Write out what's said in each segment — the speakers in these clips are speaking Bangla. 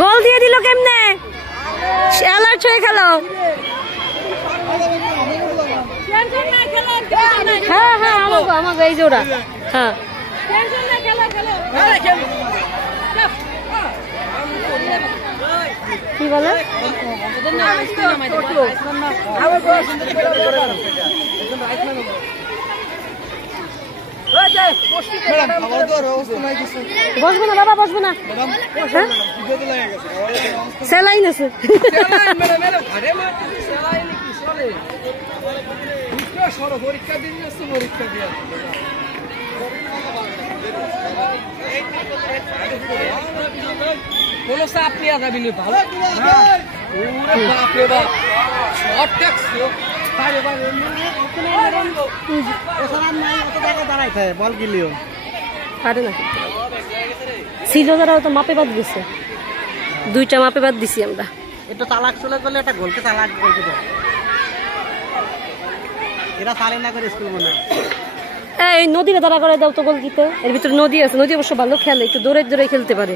গোল দিয়ে দিল কেমনে? অ্যালার্ট হয়ে খেলো। হ্যাঁ হ্যাঁ আমাকে এই জোড়া। হ্যাঁ কি বলে? বসবো না বাবা, বসবো না। স্যালাইন আছে। পরীক্ষা দিন পরীক্ষা দিয়ে কোনো চাপ নিয়ে যাবি না। বল গিলিও পারে না ছিল যারাও তো মাপে বাদ গেছে। দুইটা মাপে বাদ দিছি আমরা। এটা তালাক চলে গেলে একটা গোলকে তালাক বলতে দাও। এরা সালে না করে স্কুল মনে এই নদীরে দাঁড়া করে দাও তো গোল দিতে। এর ভিতরে নদী আছে, নদী অবশ্য ভালো খেলে, একটু দৌড়ে দৌড়ে খেলতে পারে।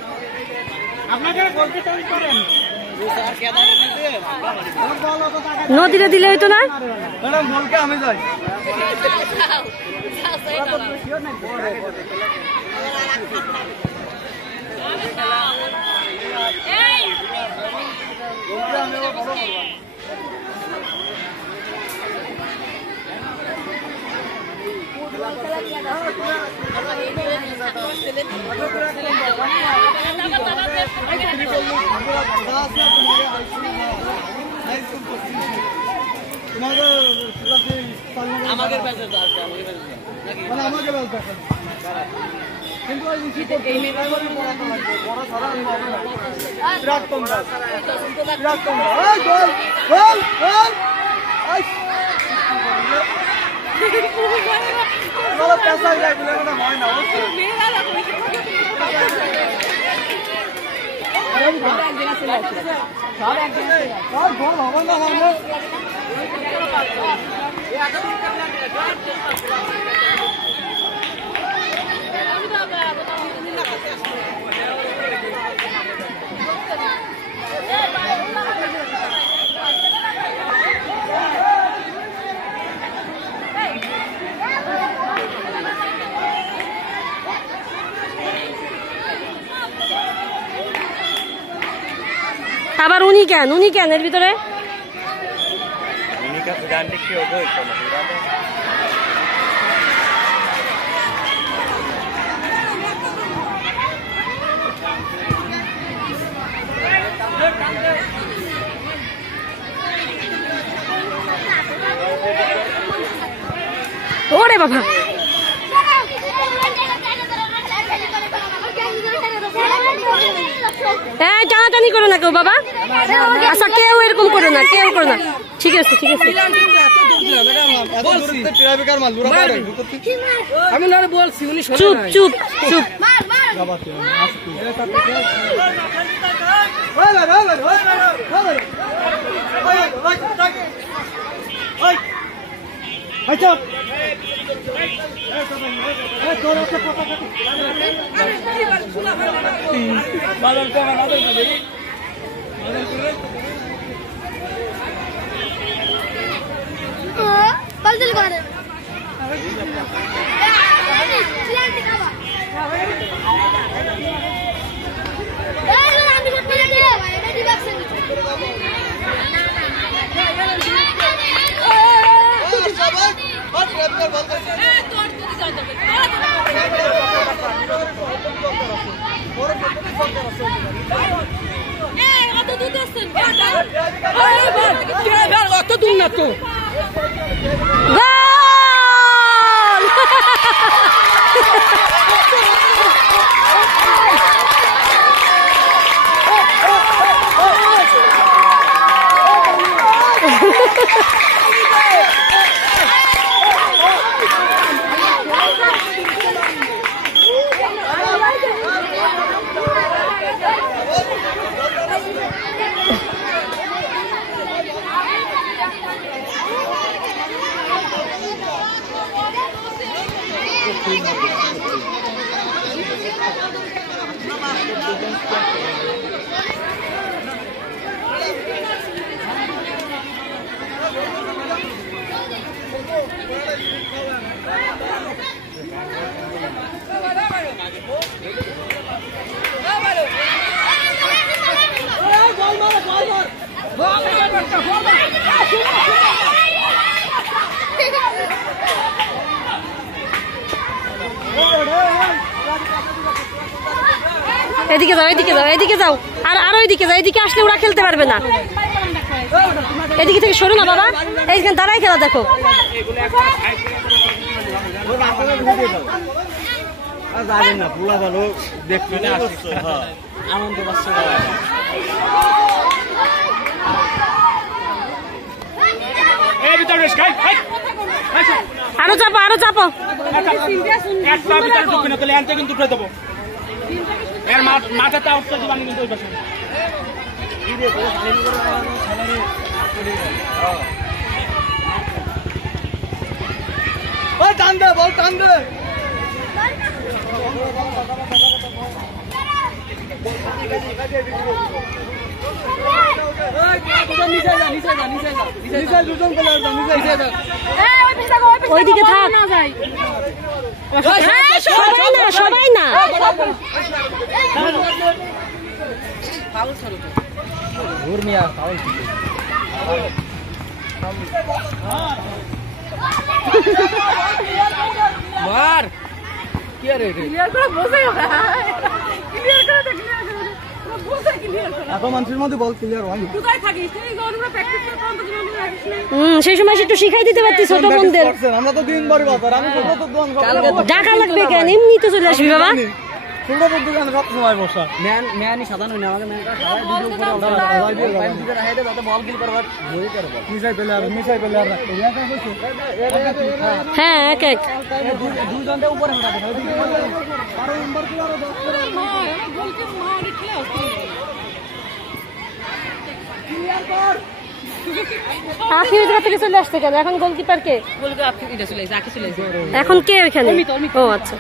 নদীরে দিলে হইতো না। আমি যাই আবার উনি কেন এর ভিতরে? ওরে বাবা, টানাটানি করো না কেউ বাবা। আচ্ছা কেউ এরকম করো না, কেউ করো না। ঠিক আছে ঠিক আছে। আমি না বলছি উনি চুপ চুপ চুপ। অত দূর না তো। এদিকে যাও, এদিকে যাও, এদিকে যাও, আর আরো এদিকে যাও। এদিকে আসলে ওরা খেলতে পারবে না। এদিকে থেকে সরু না বাবা, এইখানে দাঁড়াই খেলা দেখো। যাবেন না, পোলা ভালো দেখতে আনন্দ পাচ্ছে। আরো চাপো, আরো চাপো। কিন্তু দেবো এর মাথাটা উঠতে দিবান কিন্তু ওই পাশে টান দে, বল টান দে। ওইদিকে থাক। সবাই না, সবাই না। মার কি আরে ক্লিয়ার করে বসে ক্লিয়ার করে দেখ, ক্লিয়ার করে বসে ক্লিয়ার করে। এত মানুষের মধ্যে বল ক্লিয়ার হয়। কোথায় থাকিস তুই? গরমে প্র্যাকটিস করতে অন্তত মনে রাখিস না। সেই সময় একটু শিখাই দিতে পারতি ছোট বোনদের। আমরা তো দিন বাড়ি বাজার, আমি ছোট তো দোকান ডাকা লাগবে কেন? এমনি তো চলে আসবি বাবা। ছোট তো দোকান সব সময় বসা। ম্যানই সাজানো না, আমাকে ম্যানটা সাজায় ভিডিও করে আমরা টাইম দিতে রাখে দে, যাতে বল কিল করবার ধরে করব। মিসাই পেলে আর হ্যাঁ, এক এক। দুই ঘন্টা উপরে হঠাতে আরে নাম্বার কি আরো 10 করে না, বল কি মার খেলা ক্লিয়ার কর। আখি ওই জায়গা থেকে চলে আসছে কেন? এখন গোলকিপার কে? গোলকিপার আপনি এটা চলে আসে, আকি চলে আসে। এখন কে ওখানে? ও আচ্ছা।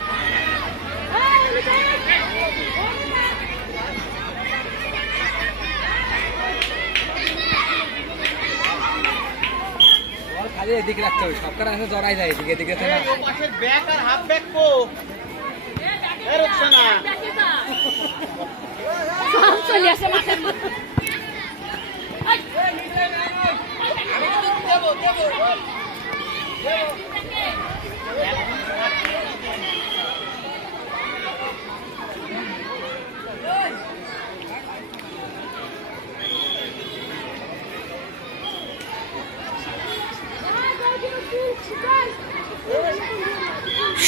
খালি এদিকে রাখতে হবে, সবকটা এসে জড়াই যায় এদিকে, এদিকে না। পাশের ব্যাক আর হাফ ব্যাক কো এর হচ্ছে না। চলে আসে মাঠে।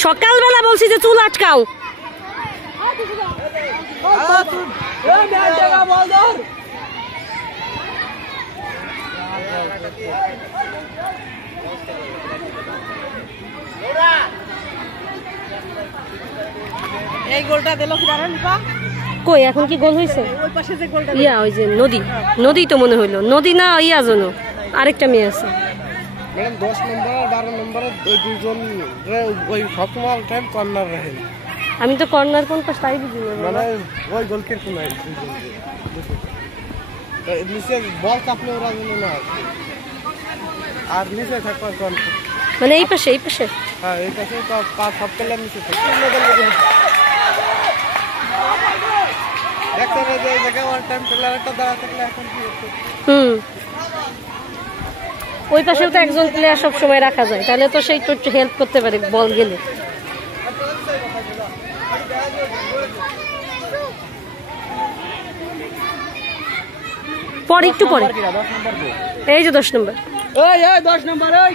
সকালবেলা বলছি যে চুল আটকাও। এই গোলটা দিল কি জানেন পা? কই এখন কি গোল হয়েছে? ওই পাশে যে গোলটা ইয়া ওই যে নদী, নদী তো মনে হইলো। নদী না ইয়া জন্য আরেকটা মেয়ে আছে। ম্যাডাম 10 নম্বর আর 12 নম্বরে ওই দুজন ওই সবসময় টাইম কর্নার রাখে। আমি তো কর্নার কোন পাশ তাই বুঝি না। মানে ওই গোলকির শোনাই নিচে বল চাপলে ওরা যেন না, আর নিচে থাকবার মানে এই পাশে, এই পাশে। হ্যাঁ এই পাশে তো সব প্লেয়ার নিচে থাকে। দেখতে হবে যে এই জায়গায় ওয়ান টাইম প্লেয়ার একটা দাঁড়া থাকলে এখন কি হচ্ছে। ওই পাশেও তো একজন প্লেয়ার সব সময় রাখা যায়, তাহলে তো সেই একটু হেল্প করতে পারে বল গেলে। পরে একটু পরে। এই যে 10 নম্বর। ওই 10 নম্বর। ওই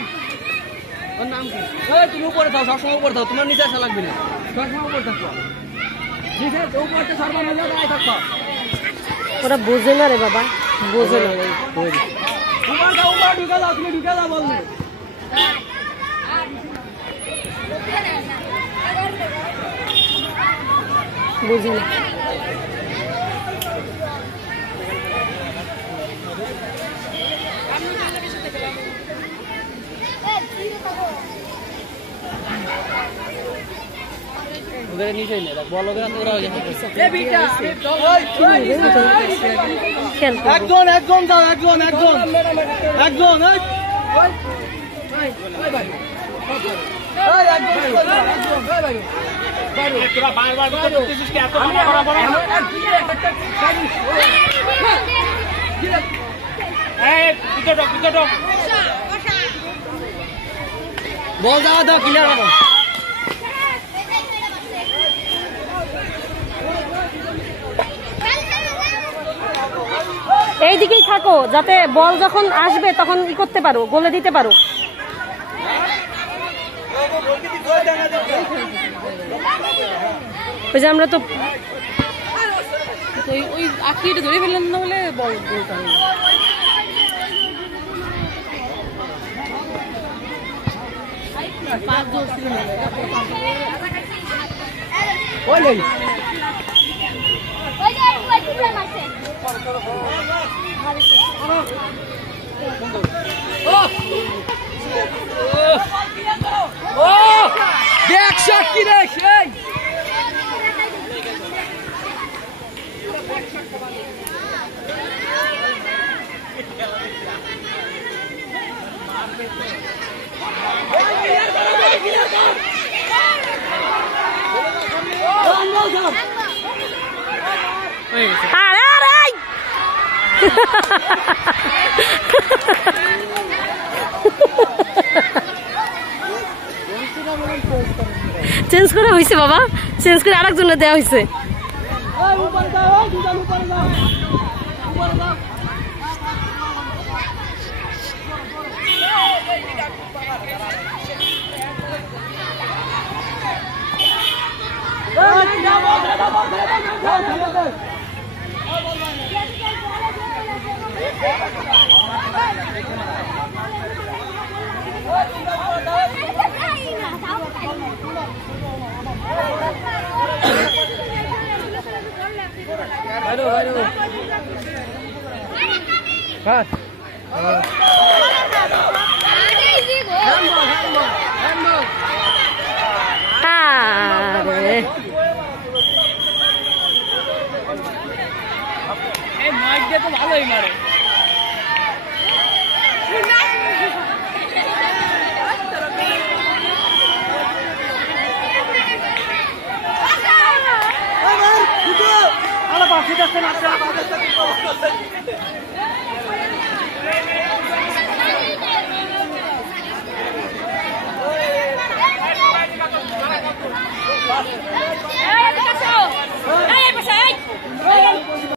ওর নাম কি? ওই তুমি উপরে থাও, সবসময় উপরে থাও, তোমার নিচে আসা লাগবে না, সবসময় উপরে থাকো। নিচে উপরতে সর্বনা দাঁড়ায় থাকো। ওরা বোঝে না রে বাবা, বোঝে না। উপরে থাও, উপরে ঢুকে যাও, তুমি ঢুকে যাও বললে। বুঝি না। ওদের নিচেই নেই, বল ওদের তো ওরা খেল একজন একজন যাও, একজন একজন একজন বল যাওয়া দাও, ক্লিয়ার করো। এইদিকেই থাকো, যাতে বল যখন আসবে তখন ই করতে পারো, গোলে দিতে পারো। ওই যে আমরা তো ওই আঁকিটা ধরে ফেললেন না বলে বল বলতে হবে। পাঁচ জোর ছিল না। ওই নেই দেখ শট কি রে সেই আরে আরে চেঞ্জ করা হয়েছে বাবা, চেঞ্জ করে আরেকজনের দেওয়া হয়েছে। তো ভালোই মারে